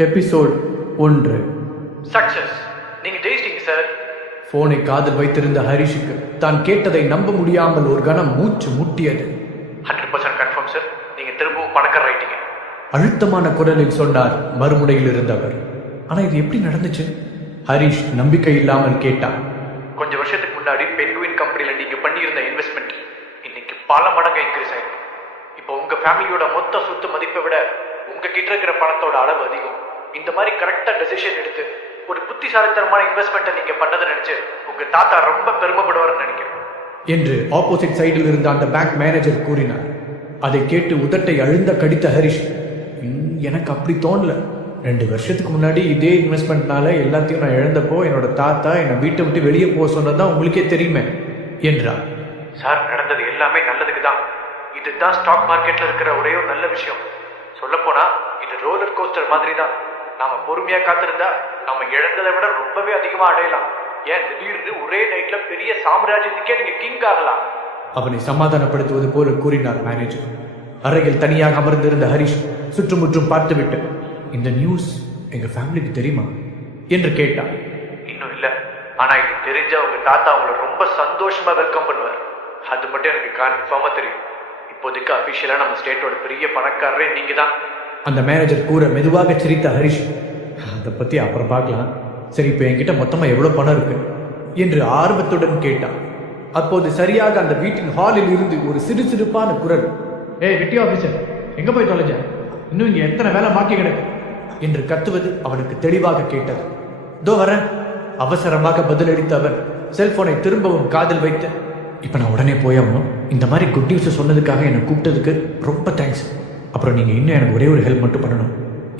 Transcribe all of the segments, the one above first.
Episode 1. Success. நீங்க ஜெயிச்சிட்டீங்க sir. போனை காதில் வைத்திருந்த ஹரிஷுக்கு தான் கேட்டதை நம்ப முடியாமல் ஒரு கணம் மூச்சு முட்டியது. 100% கன்ஃபார்ம் சார். நீங்க திரும்பவும் பணக்காரர் ஆயிட்டீங்க. அழுத்தமான குரலில் சொன்னார் மறுமுனையில் இருந்தவர். ஆனா இது எப்படி நடந்துச்சு? ஹரிஷ் நம்பிக்கை இல்லாமல் கேட்டான். கொஞ்சம் வருஷத்துக்கு முன்னாடி பென்குயின் கம்பெனில நீங்க பண்ணியிருந்த இன்வெஸ்ட்மெண்ட் இன்னைக்கு பல மடங்கு இன்க்ரீஸ் ஆயிருக்கு. இப்போ உங்க ஃபேமிலியோட மொத்த சொத்து மதிப்பை விட உங்க கிட்ட இருக்கிற பணத்தோட அளவு அதிகம். இந்த மாதிரி கரெக்டா டெசிஷன் எடுத்து ஒரு புத்திசாலித்தனமான இன்வெஸ்ட்மெண்ட்டை நீங்க பண்ணதை நினைச்சு உங்க தாத்தா ரொம்ப பெருமைப்படுவார்னு நினைக்கிறேன் என்று ஆப்போசிட் சைடில் இருந்த அந்த பேங்க் மேனேஜர் கூறினார். அதை கேட்டு உதட்டை அழுந்த கடித்த ஹரிஷ், எனக்கு அப்படி தோணல. 2 வருஷத்துக்கு முன்னாடி இதே இன்வெஸ்ட்மெண்ட்னால எல்லாத்தையும் நான் இழந்தப்போ என்னோட தாத்தா என்னை வீட்டை விட்டு வெளியே போக சொன்னதான் உங்களுக்கே தெரியுமே என்றார். சார், நடந்தது எல்லாமே நல்லதுக்கு தான். இதுதான் ஸ்டாக் மார்க்கெட்ல இருக்கிற ஒரே ஒரு நல்ல விஷயம். சொல்லப்போனா இது ரோலர் கோஸ்டர் மாதிரி தான். நாம பொறுமையா காத்திருந்தா நம்ம இழந்ததை விட ரொம்பவே அதிகமா அடையலாம். ஏன் திடீர்னு ஒரே நைட்ல பெரிய சாம்ராஜ்யத்துக்கே நீங்க கிங் ஆகலாம். அவனை சமாதானப்படுத்துவது போல கூறினார் மேனேஜர். அறையில் தனியாக அமர்ந்திருந்த ஹரிஷ் சுற்றுமுற்றும் பார்த்துவிட்டு, இந்த நியூஸ் எங்க ஃபேமிலிக்கு தெரியுமா என்று கேட்டான். இன்னும் இல்ல, ஆனா இது தெரிஞ்ச உங்க தாத்தா உங்களை ரொம்ப சந்தோஷமா வெல்கம் பண்ணுவார். அது மட்டும் எனக்கு கன்ஃபார்மா தெரியும். இப்போதைக்கு அபிஷியலா நம்ம ஸ்டேட்டோட பெரிய பணக்காரரே நீங்க தான். அந்த மேனேஜர் கூற மெதுவாக சிரித்த ஹரிஷ், அதை பத்தி அப்புறம் பார்க்கலாம். சரி, இப்போ என்கிட்ட மொத்தமா எவ்வளவு பணம் இருக்கு என்று ஆர்வத்துடன் கேட்டான். அப்போது சரியாக அந்த வீட்டின் ஹாலில் இருந்து ஒரு சிறுசிறுப்பான குரல், ஏய் விட்டி ஆபீசர், எங்க போய் தொலைஞ்ச? இன்னும் இங்க எத்தனை வேலை மாக்கி கிடக்கு என்று கத்துவது அவனுக்கு தெளிவாக கேட்டது. தோ வரேன். அவசரமாக பதிலளித்த அவர் செல்போனை திரும்பவும் காதில் வைத்து, இப்ப நான் உடனே போயாகணும். இந்த மாதிரி குட் நியூஸ் சொன்னதுக்காக என்னை கூப்பிட்டதுக்கு ரொம்ப தேங்க்ஸ். அப்புறம் நீங்க இன்னும் எனக்கு ஒரே ஒரு ஹெல்ப் மட்டும் பண்ணணும்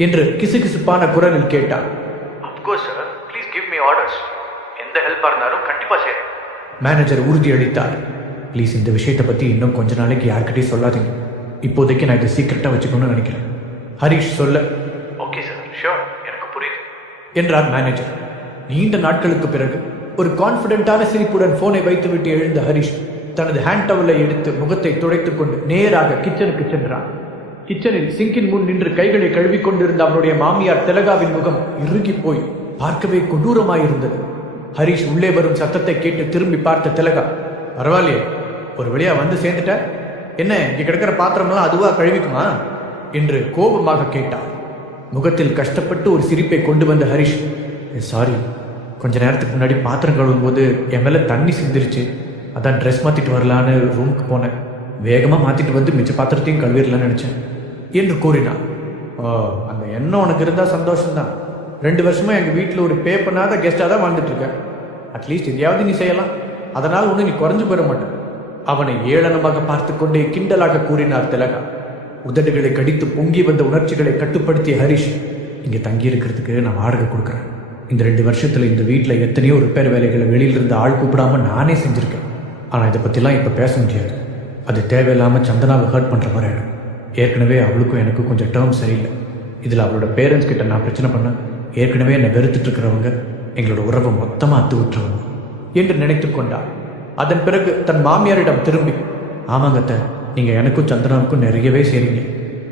என்று கிசுகிசுப்பான குரலில் கேட்டார். Of course sir, please give me orders. எந்த ஹெல்ப்பா இருந்தாலும் கண்டிப்பா செய்யறேன். மேனேஜர் உறுதி அளித்தார். ப்ளீஸ் இந்த விஷயத்தை பத்தி இன்னும் கொஞ்ச நாளைக்கு யார்கிட்டையும் சொல்லாதீங்க. இப்போதைக்கு நான் இதை சீக்கிரட்டா வச்சுக்கணும்னு நினைக்கிறேன். ஹரிஷ் சொல்ல, ஓகே சார், ஷியோர், எனக்கு புரியுது என்றார் மேனேஜர். நீண்ட நாட்களுக்கு பிறகு ஒரு கான்பிடென்டான சிரிப்புடன் போனை வைத்துவிட்டு எழுந்த ஹரிஷ் தனது ஹேண்ட் டவலை எடுத்து முகத்தை துடைத்துக் கொண்டு நேராக கிச்சனுக்கு சென்றான். கிச்சனில் சிங்கின் முன் நின்று கைகளை கழுவிக் கொண்டிருந்த அவனுடைய மாமியார் திலகாவின் முகம் இறுகி போய் பார்க்கவே கொடூரமாயிருந்தது. ஹரிஷ் உள்ளே வரும் சத்தத்தை கேட்டு திரும்பி பார்த்த திலகா, பரவாயில்லையே, ஒரு வழியா வந்து சேர்ந்துட்ட. என்ன, இங்க கிடக்கிற பாத்திரமெல்லாம் அதுவா கழுவிக்குமா என்று கோபமாக கேட்டார். முகத்தில் கஷ்டப்பட்டு ஒரு சிரிப்பை கொண்டு வந்த ஹரிஷ், சாரி, கொஞ்ச நேரத்துக்கு முன்னாடி பாத்திரம் கழுவும் போது என் மேல தண்ணி சிந்திருச்சு. அதான் ட்ரெஸ் மாத்திட்டு வரலான்னு ரூமுக்கு போனேன். வேகமா மாத்திட்டு வந்து மிச்ச பாத்திரத்தையும் கழுவிடலான்னு நினைச்சேன் என்று கூறினான். அந்த எண்ணம் உனக்கு இருந்தா சந்தோஷம்தான். 2 வருஷமா எங்க வீட்டில் ஒரு பே பண்ணாத கெஸ்டா தான் வாழ்ந்துட்டு இருக்க. அட்லீஸ்ட் எதையாவது நீ செய்யலாம். அதனால் ஒண்ணு நீ குறைஞ்சு போயிட மாட்டேன். அவனை ஏளனமாக பார்த்து கொண்டே கிண்டலாக கூறினார் திலகா. உதடுகளை கடித்து பொங்கி வந்த உணர்ச்சிகளை கட்டுப்படுத்திய ஹரிஷ், இங்க தங்கி இருக்கிறதுக்கு நான் வாடகை கொடுக்குறேன். இந்த 2 வருஷத்துல இந்த வீட்டில் எத்தனையோ ரிப்பேர் வேலைகளை வெளியில இருந்து ஆள் கூப்பிடாம நானே செஞ்சிருக்கேன். ஆனா இதை பத்திலாம் இப்ப பேச முடியாது. அது தேவையில்லாம சந்தனாவை ஹர்ட் பண்ற மாதிரி ஆயிடும். ஏற்கனவே அவளுக்கும் எனக்கும் கொஞ்சம் டேர்ம் சரியில்லை. இதுல அவளோட பேரண்ட்ஸ் கிட்ட நான் பிரச்சனை பண்ண, ஏற்கனவே என்னை வெறுத்துட்டு இருக்கிறவங்க எங்களோட உறவை மொத்தமா அத்து விட்டுருவாங்க என்று நினைத்து கொண்டார். அதன் பிறகு தன் மாமியாரிடம் திரும்பி, ஆமாங்கத்த, நீங்க எனக்கும் சந்தனாவுக்கும் நிறையவே செய்றீங்க.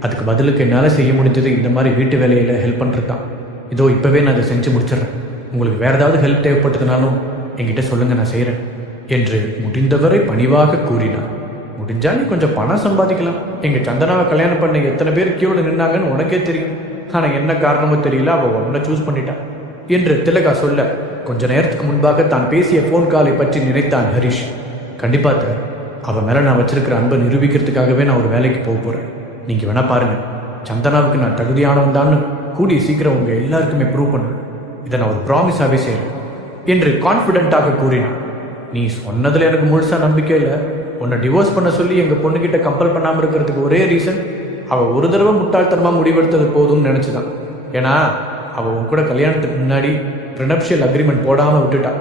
அதுக்கு பதிலுக்கு என்னால செய்ய முடிஞ்சது இந்த மாதிரி வீட்டு வேலையில ஹெல்ப் பண்றதுதான். இதோ இப்பவே நான் அதை செஞ்சு முடிச்சிடறேன். உங்களுக்கு வேற ஏதாவது ஹெல்ப் தேவைப்பட்டதுனாலும் என்கிட்ட சொல்லுங்க, நான் செய்யறேன் என்று முடிந்தவரை பணிவாக கூறினார். முடிஞ்சா நீ கொஞ்சம் பணம் சம்பாதிக்கலாம். எங்க சந்தனாவை கல்யாணம் பண்ண எத்தனை பேர் கீழே நின்னாங்கன்னு உனக்கே தெரியும். ஆனா என்ன காரணமோ தெரியல, அவ உன்னை சூஸ் பண்ணிட்டான் என்று திலகா சொல்ல, கொஞ்ச நேரத்துக்கு முன்பாக தான் பேசிய போன் காலை பற்றி நினைத்தான் ஹரிஷ். கண்டிப்பா சார், அவன் மேல நான் வச்சிருக்கிற அன்பை நிரூபிக்கிறதுக்காகவே நான் ஒரு வேலைக்கு போக போறேன். நீங்க வேணா பாருங்க, சந்தனாவுக்கு நான் தகுதியானவன் தான் கூடிய சீக்கிரம் உங்க எல்லாருக்குமே ப்ரூவ் பண்ணுவேன். இதை நான் ஒரு ப்ராமிஸாவே செய்யறேன் என்று கான்பிடென்ட்டாக கூறினான். நீ சொன்னதுல எனக்கு முழுசா நம்பிக்கை இல்லை. உன்னை டிவோர்ஸ் பண்ண சொல்லி எங்க பொண்ணுகிட்ட கம்பல் பண்ணாம இருக்கிறதுக்கு ஒரே ரீசன், அவ ஒரு தடவை முட்டாள்தனமா முடிவெடுத்தது போதும்னு நினைச்சுதான். ஏன்னா அவ உன் கூட கல்யாணத்துக்கு முன்னாடி ப்ரினப்ஷியல் அக்ரிமெண்ட் போடாம விட்டுட்டா.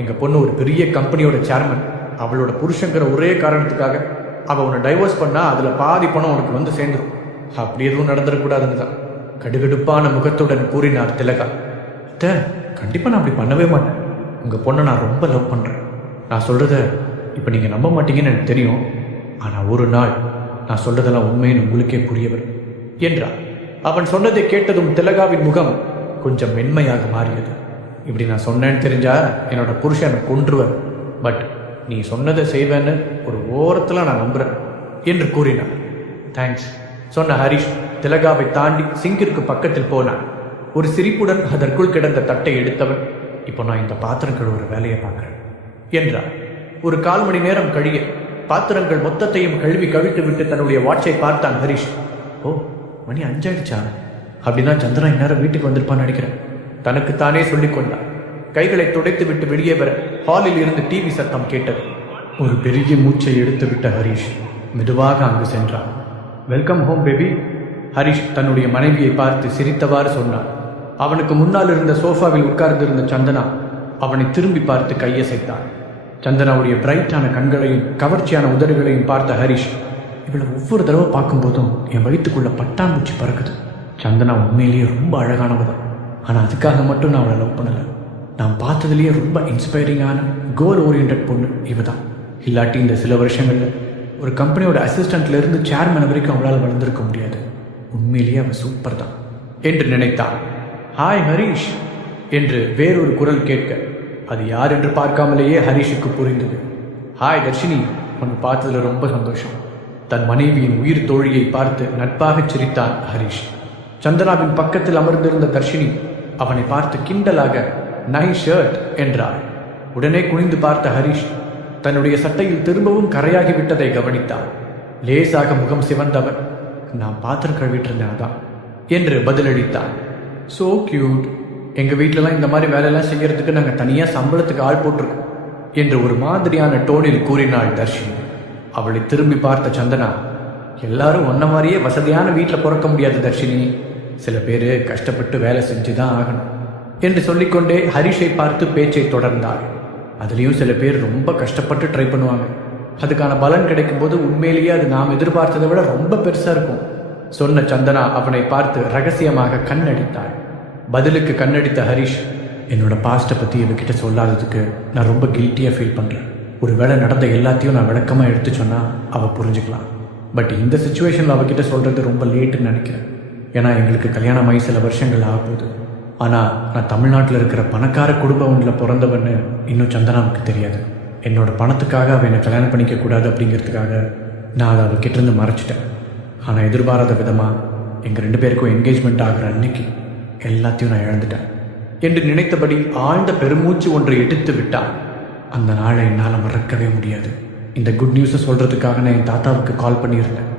எங்க பொண்ணு ஒரு பெரிய கம்பெனியோட சேர்மன். அவளோட புருஷங்கிற ஒரே காரணத்துக்காக அவ உன்னை டைவோர்ஸ் பண்ணா அதுல பாதி பணம் உனக்கு வந்து சேர்ந்துடும். அப்படி எதுவும் நடந்துடக்கூடாதுன்னு தான் கடுகடுப்பான முகத்துடன் கூறினார் திலகா. கண்டிப்பா நான் அப்படி பண்ணவே மாட்டேன். உங்க பொண்ணை நான் ரொம்ப லவ் பண்றேன். நான் சொல்றத இப்ப நீங்க நம்ப மாட்டீங்கன்னு எனக்கு தெரியும். ஆனா ஒரு நாள் நான் சொல்றதெல்லாம் உண்மைன்னு உங்களுக்கே புரிய வரும் என்றார். அவன் சொன்னதை கேட்டதும் திலகாவின் முகம் கொஞ்சம் மென்மையாக மாறியது. இப்படி நான் சொன்னேன்னு தெரிஞ்சா என்னோட புருஷனை கொன்றுவர். பட் நீ சொன்னதை செய்வேன்னு ஒரு ஓரத்தில் நான் நம்புறேன் என்று கூறினார். தேங்க்ஸ் சொன்ன ஹரிஷ் திலகாவை தாண்டி சிங்கிற்கு பக்கத்தில் போனான். ஒரு சிரிப்புடன் அதற்குள் கிடந்த தட்டை எடுத்தவன், இப்போ நான் இந்த பாத்திரம் கழுவுற வேலையை பார்க்குறேன் என்றார். ஒரு 1/4 மணி நேரம் கழிய பாத்திரங்கள் மொத்தத்தையும் கழுவி கழித்து விட்டு தன்னுடைய வாட்சை பார்த்தான் ஹரிஷ். ஓ, மணி 5 ஆயிடுச்சா? அப்படின்னா சந்திரா இந்நேரம் வீட்டுக்கு வந்திருப்பான்னு நினைக்கிறேன். தனக்குத்தானே சொல்லிக் கொண்டான். கைகளை துடைத்து விட்டு வெளியே வர ஹாலில் இருந்து டிவி சத்தம் கேட்டது. ஒரு பெரிய மூச்சை எடுத்து விட்ட ஹரிஷ் மெதுவாக அங்கு சென்றான். Welcome home baby. ஹரிஷ் தன்னுடைய மனைவியை பார்த்து சிரித்தவாறு சொன்னான். அவனுக்கு முன்னால் இருந்த சோஃபாவில் உட்கார்ந்திருந்த சந்தனா அவனை திரும்பி பார்த்து கையசைத்தான். சந்தனாவுடைய பிரைட்டான கண்களையும் கவர்ச்சியான உதடுகளையும் பார்த்த ஹரிஷ், இவளை ஒவ்வொரு தடவை பார்க்கும்போதும் என் வயிற்றுக்குள்ள பட்டாம்பூச்சி பறக்குது. சந்தனா உண்மையிலேயே ரொம்ப அழகானவதான். ஆனால் அதுக்காக மட்டும் நான் அவளை லவ் பண்ணலை. நான் பார்த்ததுலேயே ரொம்ப இன்ஸ்பைரிங்கான கோல் ஓரியன்ட் பொண்ணு இவ தான். இல்லாட்டி இந்த சில வருஷங்களில் ஒரு கம்பெனியோட அசிஸ்டண்ட்லேருந்து சேர்மன் வரைக்கும் அவளால் வளர்ந்துருக்க முடியாது. உண்மையிலேயே அவள் சூப்பர் தான் என்று நினைத்தான். ஹாய் ஹரிஷ் என்று வேறொரு குரல் கேட்க அது யார் என்று பார்க்காமலேயே ஹரிஷுக்கு புரிந்தது. ஹாய் தர்ஷினி, உன்னை பார்த்ததில் ரொம்ப சந்தோஷம். தன் மனைவியின் உயிர் தோழியை பார்த்து நட்பாக சிரித்தான் ஹரிஷ். சந்தனாவின் பக்கத்தில் அமர்ந்திருந்த தர்ஷினி அவனை பார்த்து கிண்டலாக நைஸ் ஷர்ட் என்றாள். உடனே குனிந்து பார்த்த ஹரிஷ் தன்னுடைய சட்டையில் திரும்பவும் கரையாகிவிட்டதை கவனித்தான். லேசாக முகம் சிவந்தவன், நான் பாத்திரம் கழுவிட்டு இருந்தேன் அதான் என்று பதிலளித்தான். So cute. எங்கள் வீட்டிலலாம் இந்த மாதிரி வேலையெல்லாம் செய்யறதுக்கு நாங்கள் தனியாக சம்பளத்துக்கு ஆள் போட்டிருக்கோம் என்று ஒரு மாதிரியான டோனில் கூறினாள் தர்ஷினி. அவளை திரும்பி பார்த்த சந்தனா, எல்லாரும் ஒன்ன மாதிரியே வசதியான வீட்டில் பிறக்க முடியாது தர்ஷினி, சில பேர் கஷ்டப்பட்டு வேலை செஞ்சு தான் ஆகணும் என்று சொல்லிக்கொண்டே ஹரிஷை பார்த்து பேச்சை தொடர்ந்தாள். அதுலேயும் சில பேர் ரொம்ப கஷ்டப்பட்டு ட்ரை பண்ணுவாங்க. அதுக்கான பலன் கிடைக்கும்போது உண்மையிலேயே அது நாம் எதிர்பார்த்ததை விட ரொம்ப பெருசாக இருக்கும் சொன்ன சந்தனா அவனை பார்த்து ரகசியமாக கண்ணடித்தாள். பதிலுக்கு கண்ணடித்த ஹரிஷ், என்னோட பாஸ்ட்டை பற்றி இவகிட்ட சொல்லாததுக்கு நான் ரொம்ப கில்ட்டியாக ஃபீல் பண்ணுறேன். ஒரு வேளை நடந்த எல்லாத்தையும் நான் விளக்கமாக எடுத்து சொன்னால் அவள் புரிஞ்சுக்கலாம். பட் இந்த சுச்சுவேஷனில் அவகிட்ட சொல்கிறது ரொம்ப லேட்டுன்னு நினைக்கிறேன். ஏன்னா எங்களுக்கு கல்யாணமாகி சில வருஷங்கள் ஆகப்போகுது. ஆனால் நான் தமிழ்நாட்டில் இருக்கிற பணக்கார குடும்பம் ஒன்றில் பிறந்தவன்னு இன்னும் சந்தனாவுக்கு தெரியாது. என்னோட பணத்துக்காக அவள் என்னை கல்யாணம் பண்ணிக்கக்கூடாது அப்படிங்கிறதுக்காக நான் அதை அவகிட்டேருந்து மறைச்சிட்டேன். ஆனால் எதிர்பாராத விதமாக எங்கள் 2 பேருக்கும் என்கேஜ்மெண்ட் ஆகிற அன்னைக்கு எல்லாத்தையும் நான் இழந்துட்டேன் என்று நினைத்தபடி ஆழ்ந்த பெருமூச்சு ஒன்றை எடுத்து விட்டான். அந்த நாளை என்னால் மறக்கவே முடியாது. இந்த குட் நியூஸை சொல்கிறதுக்காக நான் என் தாத்தாவுக்கு கால் பண்ணியிருந்தேன்.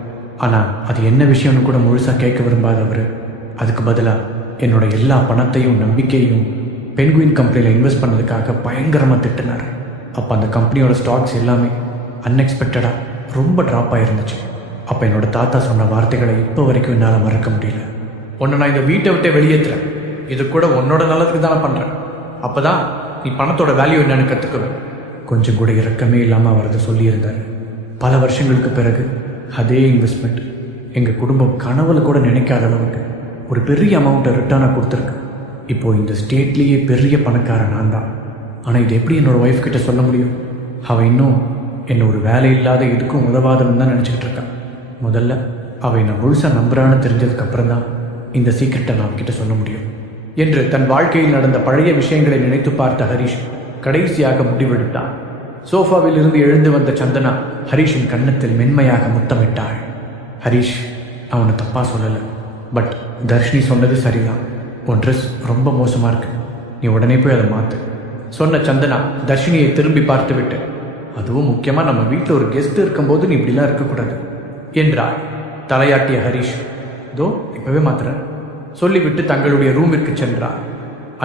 ஆனால் அது என்ன விஷயம்னு கூட முழுசாக கேட்க விரும்பாத அவர் அதுக்கு பதிலாக என்னோட எல்லா பணத்தையும் நம்பிக்கையும் பென்குயின் கம்பெனியில் இன்வெஸ்ட் பண்ணதுக்காக பயங்கரமாக திட்டினார். அப்போ அந்த கம்பெனியோட ஸ்டாக்ஸ் எல்லாமே அன்எக்ஸ்பெக்டடாக ரொம்ப ட்ராப் ஆகிருந்துச்சு. அப்போ என்னோட தாத்தா சொன்ன வார்த்தைகளை இப்போ வரைக்கும் என்னால் மறக்க முடியல. உன்னை நான் இந்த வீட்டை விட்டே வெளியேற்றுறேன். இது கூட உன்னோட நல்லதுக்கு தானே பண்ணுறேன். அப்போ தான் நீ பணத்தோட வேல்யூ என்னன்னு கற்றுக்குவேன். கொஞ்சம் கூட இறக்கமே இல்லாமல் அவர் அதை சொல்லியிருந்தார். பல வருஷங்களுக்கு பிறகு அதே இன்வெஸ்ட்மெண்ட் எங்கள் குடும்பம் கனவுல கூட நினைக்காத அளவுக்கு ஒரு பெரிய அமௌண்ட்டை ரிட்டர்னாக கொடுத்துருக்கு. இப்போது இந்த ஸ்டேட்லேயே பெரிய பணக்காரன் நான் தான். ஆனால் இது எப்படி என்னோடய ஒய்ஃப் கிட்ட சொல்ல முடியும்? அவள் இன்னும் என்னை ஒரு வேலை இல்லாத இதுக்கும் உதவாதன்னு தான் நினச்சிக்கிட்டு இருக்கான். முதல்ல அவள் என்னை முழுசாக நம்புறான்னு தெரிஞ்சதுக்கப்புறம் தான் இந்த சீக்கிரட்டை நான் அவகிட்ட சொல்ல முடியும் என்று தன் வாழ்க்கையில் நடந்த பழைய விஷயங்களை நினைத்து பார்த்த ஹரிஷ் கடைசியாக முடிவெடுத்தான். சோஃபாவில் இருந்து எழுந்து வந்த சந்தனா ஹரிஷின் கன்னத்தில் மென்மையாக முத்தமிட்டாள். ஹரிஷ், நான் உன்னை தப்பாக சொல்லலை. பட் தர்ஷினி சொன்னது சரிதான். உன் ட்ரெஸ் ரொம்ப மோசமாக இருக்கு. நீ உடனே போய் அதை மாற்று சொன்ன சந்தனா தர்ஷினியை திரும்பி பார்த்து விட்டு, அதுவும் முக்கியமாக நம்ம வீட்டில் ஒரு கெஸ்ட் இருக்கும்போது நீ இப்படிலாம் இருக்கக்கூடாது என்றாள். தலையாட்டிய ஹரிஷ், தோ இப்போவே மாத்துறேன் சொல்லிவிட்டு தங்களுடைய ரூமிற்கு சென்றார்.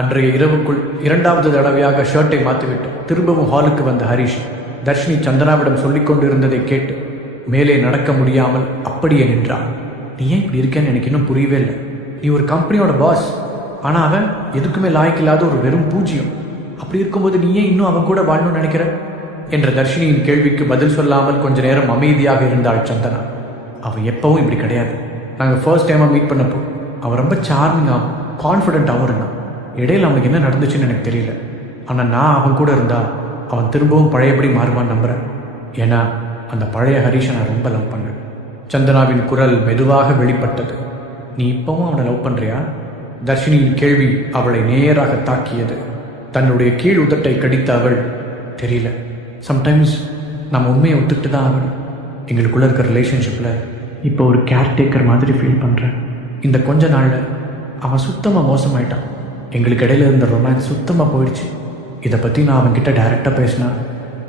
அன்றைய இரவுக்குள் 2வது தடவையாக ஷர்ட்டை மாற்றிவிட்டு திரும்பவும் ஹாலுக்கு வந்த ஹரிஷ் தர்ஷினி சந்தனாவிடம் சொல்லிக் கொண்டிருந்ததை கேட்டு மேலே நடக்க முடியாமல் அப்படியே நின்றான். நீ ஏன் இப்படி இருக்கேன்னு எனக்கு இன்னும் புரியவே இல்லை. நீ ஒரு கம்பெனியோட பாஸ், ஆனால் அவன் எதுக்குமே லாய்க்கில்லாத ஒரு வெறும் பூஜ்யம். அப்படி இருக்கும்போது நீ ஏன் இன்னும் அவன் கூட வாழணும்னு நினைக்கிற என்ற தர்ஷினியின் கேள்விக்கு பதில் சொல்லாமல் கொஞ்ச நேரம் அமைதியாக இருந்தாள் சந்தனா. அவன் எப்பவும் இப்படி கிடையாது. நாங்கள் ஃபர்ஸ்ட் டைமாக மீட் பண்ணப்போ அவன் ரொம்ப சார்மிங்காகவும் கான்ஃபிடென்ட்டாகவும் இருந்தான். இடையில் அவனுக்கு என்ன நடந்துச்சுன்னு எனக்கு தெரியல. ஆனால் நான் அவன் கூட இருந்தால் அவன் திரும்பவும் பழையபடி மாறுவான்னு நம்புகிறேன். ஏன்னா அந்த பழைய ஹரிஷை நான் ரொம்ப லவ் பண்ணேன். சந்தனாவின் குரல் மெதுவாக வெளிப்பட்டது. நீ இப்பவும் அவனை லவ் பண்ணுறியா? தர்ஷினியின் கேள்வி அவளை நேராக தாக்கியது. தன்னுடைய கீழ் உதட்டை கடித்த அவள், தெரியல, சம்டைம்ஸ் நம்ம உண்மையை ஒத்துக்கிட்டு தான் ஆகணும். எங்களுக்குள்ளே இருக்கிற ரிலேஷன்ஷிப்பில் இப்போ ஒரு கேர்டேக்கர் மாதிரி ஃபீல் பண்ணுறேன். இந்த கொஞ்ச நாளில் அவன் சுத்தமாக மோசமாயிட்டான். எங்களுக்கு இடையில இருந்த ரொமான்ஸ் சுத்தமாக போயிடுச்சு. இதை பற்றி நான் அவன்கிட்ட டைரெக்டாக பேசினா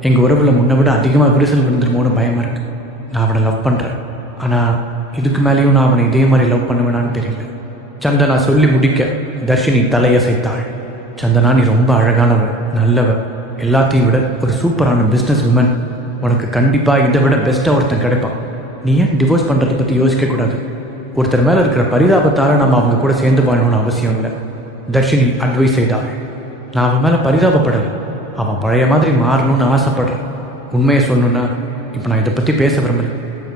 எங்கள் உறவில் முன்னை விட அதிகமாக விரிசல் விழுந்துருமோன்னு பயமாக இருக்குது. நான் அவனை லவ் பண்ணுறேன், ஆனால் இதுக்கு மேலேயும் நான் அவனை இதே மாதிரி லவ் பண்ணுவேனான்னு தெரியல. சந்தனா சொல்லி முடிக்க தர்ஷினி தலையசைத்தாள். சந்தனா, நீ ரொம்ப அழகானவள், நல்லவள், எல்லாத்தையும் விட ஒரு சூப்பரான பிஸ்னஸ் உமன். உனக்கு கண்டிப்பாக இதை விட பெஸ்ட்டாக ஒருத்தன் கிடைப்பான். நீ ஏன் டிவோர்ஸ் பண்ணுறதை பற்றி யோசிக்கக்கூடாது? ஒருத்தர் மேலே இருக்கிற பரிதாபத்தால் நம்ம அவங்க கூட சேர்ந்து வாழணும்னு அவசியம் இல்லை. தர்ஷினி அட்வைஸ் செய்தாள். நான் அவன் மேலே பரிதாபப்படலை, அவன் பழைய மாதிரி மாறணும்னு ஆசைப்படுறேன். உண்மையை சொல்லணுன்னா இப்போ நான் இதை பற்றி பேச விரும்பலை.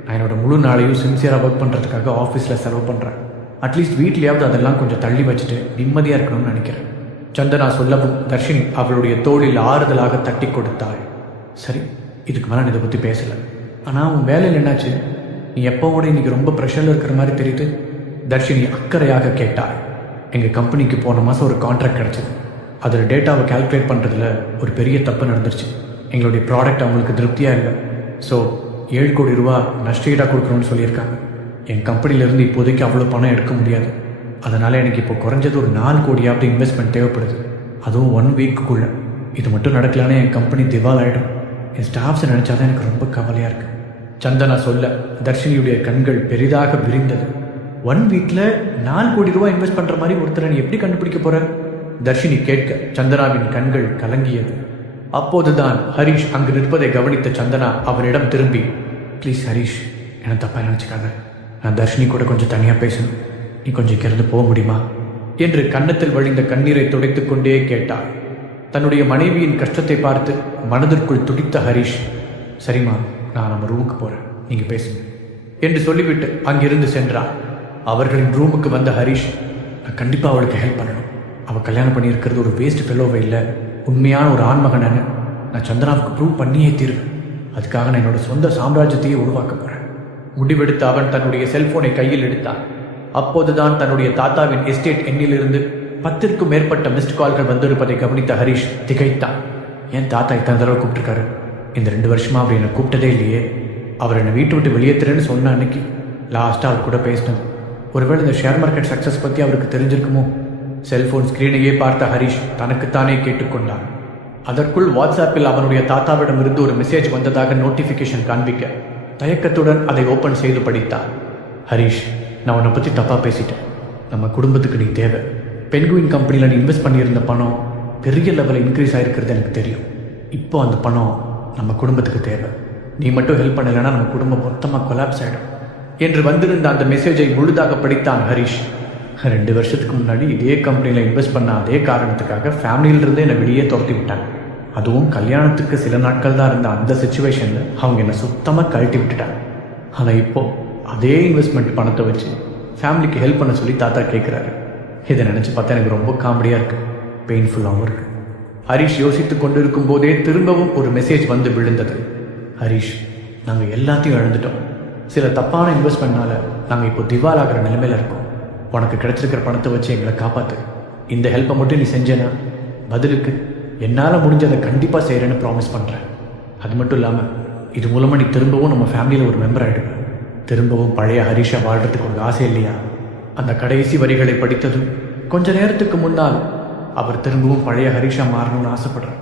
நான் என்னோட முழு நாளையும் சின்சியராக ஒர்க் பண்ணுறதுக்காக ஆஃபீஸில் செலவு பண்ணுறேன். அட்லீஸ்ட் வீட்லேயாவது அதெல்லாம் கொஞ்சம் தள்ளி வச்சுட்டு நிம்மதியாக இருக்கணும்னு நினைக்கிறேன். சந்தனா சொல்லவும் தர்ஷினி அவளுடைய தோளில் ஆறுதலாக தட்டி கொடுத்தாள். சரி, இதுக்கு மேலே நான் இதை பற்றி பேசலை. ஆனால் உன் வேலையில் என்னாச்சு? நீ எப்போவோட இன்னைக்கு ரொம்ப ப்ரெஷரில் இருக்கிற மாதிரி தெரியுது. தர்ஷினி அக்கறையாக கேட்டாள். எங்கள் கம்பெனிக்கு போன மாதம் ஒரு கான்ட்ராக்ட் கிடச்சிது. அதில் டேட்டாவை கால்குலேட் பண்ணுறதுல ஒரு பெரிய தப்பு நடந்துருச்சு. எங்களுடைய ப்ராடக்ட் அவங்களுக்கு திருப்தியாக இல்லை. ஸோ 7 கோடி ரூபா நஷ்டஈடாக கொடுக்கணும்னு சொல்லியிருக்காங்க. என் கம்பெனிலேருந்து இப்போதைக்கு அவ்வளோ பணம் எடுக்க முடியாது. அதனால் எனக்கு இப்போ குறைஞ்சது ஒரு 4 கோடியாவது இன்வெஸ்ட்மெண்ட் தேவைப்படுது, அதுவும் 1 வீக்குக்குள்ளே. இது மட்டும் நடக்கலான்னு என் கம்பெனி திவால் ஆகிடும். என் ஸ்டாஃப்ஸை நினச்சாதான் எனக்கு ரொம்ப கவலையாக இருக்குது. சந்தனா சொல்ல தர்ஷினியுடைய கண்கள் பெரிதாக விரிந்தது. 1 வீக்கில் 4 கோடி ரூபா இன்வெஸ்ட் பண்ணுற மாதிரி ஒருத்தரை நீ எப்படி கண்டுபிடிக்க போகிற? தர்ஷினி கேட்க சந்தனாவின் கண்கள் கலங்கியது. அப்போதுதான் ஹரிஷ் அங்கு நிற்பதை கவனித்த சந்தனா அவரிடம் திரும்பி, ப்ளீஸ் ஹரிஷ், என்ன தப்பாக நினச்சிக்காத. நான் தர்ஷினி கூட கொஞ்சம் தனியாக பேசணும். நீ கொஞ்சம் இங்கிருந்து போக முடியுமா என்று கன்னத்தில் வழிந்த கண்ணீரை துடைத்து கொண்டே கேட்டாள். தன்னுடைய மனைவியின் கஷ்டத்தை பார்த்து மனதிற்குள் துடித்த ஹரிஷ், சரிம்மா, நான் நம்ம ரூமுக்கு போகிறேன், நீங்கள் பேசுங்க என்று சொல்லிவிட்டு அங்கிருந்து சென்றார். அவர்களின் ரூமுக்கு வந்த ஹரிஷ், நான் கண்டிப்பாக அவளுக்கு ஹெல்ப் பண்ணணும். அவள் கல்யாணம் பண்ணியிருக்கிறது ஒரு வேஸ்ட் ஃபெலோவை இல்லை, உண்மையான ஒரு ஆண்மகனன்னு நான் சந்தனாவுக்கு ப்ரூவ் பண்ணியே தீருவேன். அதுக்காக நான் என்னோட சொந்த சாம்ராஜ்யத்தையே உருவாக்க போகிறேன். முடிவெடுத்து அவன் தன்னுடைய செல்போனை கையில் எடுத்தான். அப்போதுதான் தன்னுடைய தாத்தாவின் எஸ்டேட் எண்ணிலிருந்து 10க்கும் மேற்பட்ட மிஸ்ட் கால்கள் வந்திருப்பதை கவனித்த ஹரிஷ் திகைத்தான். ஏன் தாத்தா இத்தனை தடவை கூப்பிட்டுருக்காரு? இந்த 2 வருஷமா அவர் என்னை கூப்பிட்டதே இல்லையே. அவர் என்னை வீட்டு விட்டு வெளியேற்றுறேன்னு சொன்ன அன்னைக்கு லாஸ்ட்டாக அவர் கூட பேசினது. ஒருவேளை இந்த ஷேர் மார்க்கெட் சக்ஸஸ் பற்றி அவருக்கு தெரிஞ்சிருக்குமோ? செல்போன் ஸ்கிரீனையே பார்த்த ஹரிஷ் தனக்குத்தானே கேட்டுக்கொண்டான். அதற்குள் வாட்ஸ்ஆப்பில் அவனுடைய தாத்தாவிடமிருந்து ஒரு மெசேஜ் வந்ததாக நோட்டிஃபிகேஷன் காண்பிக்க தயக்கத்துடன் அதை ஓப்பன் செய்து படித்தான். ஹரிஷ், நான் உன்னை பற்றி தப்பாக பேசிட்டேன். நம்ம குடும்பத்துக்கு நீ தேவை. பென்குயின் கம்பெனியில் நீ இன்வெஸ்ட் பண்ணியிருந்த பணம் பெரிய லெவலில் இன்க்ரீஸ் ஆகிருக்கிறது எனக்கு தெரியும். இப்போ அந்த பணம் நம்ம குடும்பத்துக்கு தேவை. நீ மட்டும் ஹெல்ப் பண்ணலைன்னா நம்ம குடும்பம் மொத்தமாக கொலாப்ஸ் ஆகிடும் என்று வந்திருந்த அந்த மெசேஜை முழுதாக படித்தான் ஹரிஷ். 2 வருஷத்துக்கு முன்னாடி இதே கம்பெனியில் இன்வெஸ்ட் பண்ண அதே காரணத்துக்காக ஃபேமிலியிலிருந்து என்னை வெளியே துரத்தி விட்டாங்க. அதுவும் கல்யாணத்துக்கு சில நாட்கள் தான் இருந்த அந்த சிச்சுவேஷனில் அவங்க என்னை சுத்தமாக கழட்டி விட்டுட்டாங்க. ஆனால் இப்போது அதே இன்வெஸ்ட்மெண்ட் பணத்தை வச்சு ஃபேமிலிக்கு ஹெல்ப் பண்ண சொல்லி தாத்தா கேட்குறாரு. இதை நினச்சி பார்த்தா எனக்கு ரொம்ப காமெடியாக இருக்குது, பெயின்ஃபுல்லாகவும் இருக்குது. ஹரிஷ் யோசித்து கொண்டிருக்கும் போதே திரும்பவும் ஒரு மெசேஜ் வந்து விழுந்தது. ஹரிஷ், நாங்கள் எல்லாத்தையும் இழந்துட்டோம். சில தப்பான இன்வெஸ்ட்மெண்ட்னால நாங்கள் இப்போ திவால் ஆகிற நிலைமையில் இருக்கோம். உனக்கு கிடைச்சிருக்கிற பணத்தை வச்சு எங்களை காப்பாற்று. இந்த ஹெல்ப்பை மட்டும் நீ செஞ்சேன்னா பதிலுக்கு என்னால் முடிஞ்சதை கண்டிப்பாக செய்கிறேன்னு ப்ராமிஸ் பண்ணுறேன். அது மட்டும் இல்லாமல் இது மூலமாக நீ திரும்பவும் நம்ம ஃபேமிலியில் ஒரு மெம்பர் ஆகிடுவேன். திரும்பவும் பழைய ஹரிஷா வாழ்கிறதுக்கு ஒரு ஆசை இல்லையா? அந்த கடைசி வரிகளை படித்ததும் கொஞ்ச நேரத்துக்கு முன்னால் அவர் திரும்பவும் பழைய ஹரிஷா மாறணும்னு ஆசைப்படுறார்.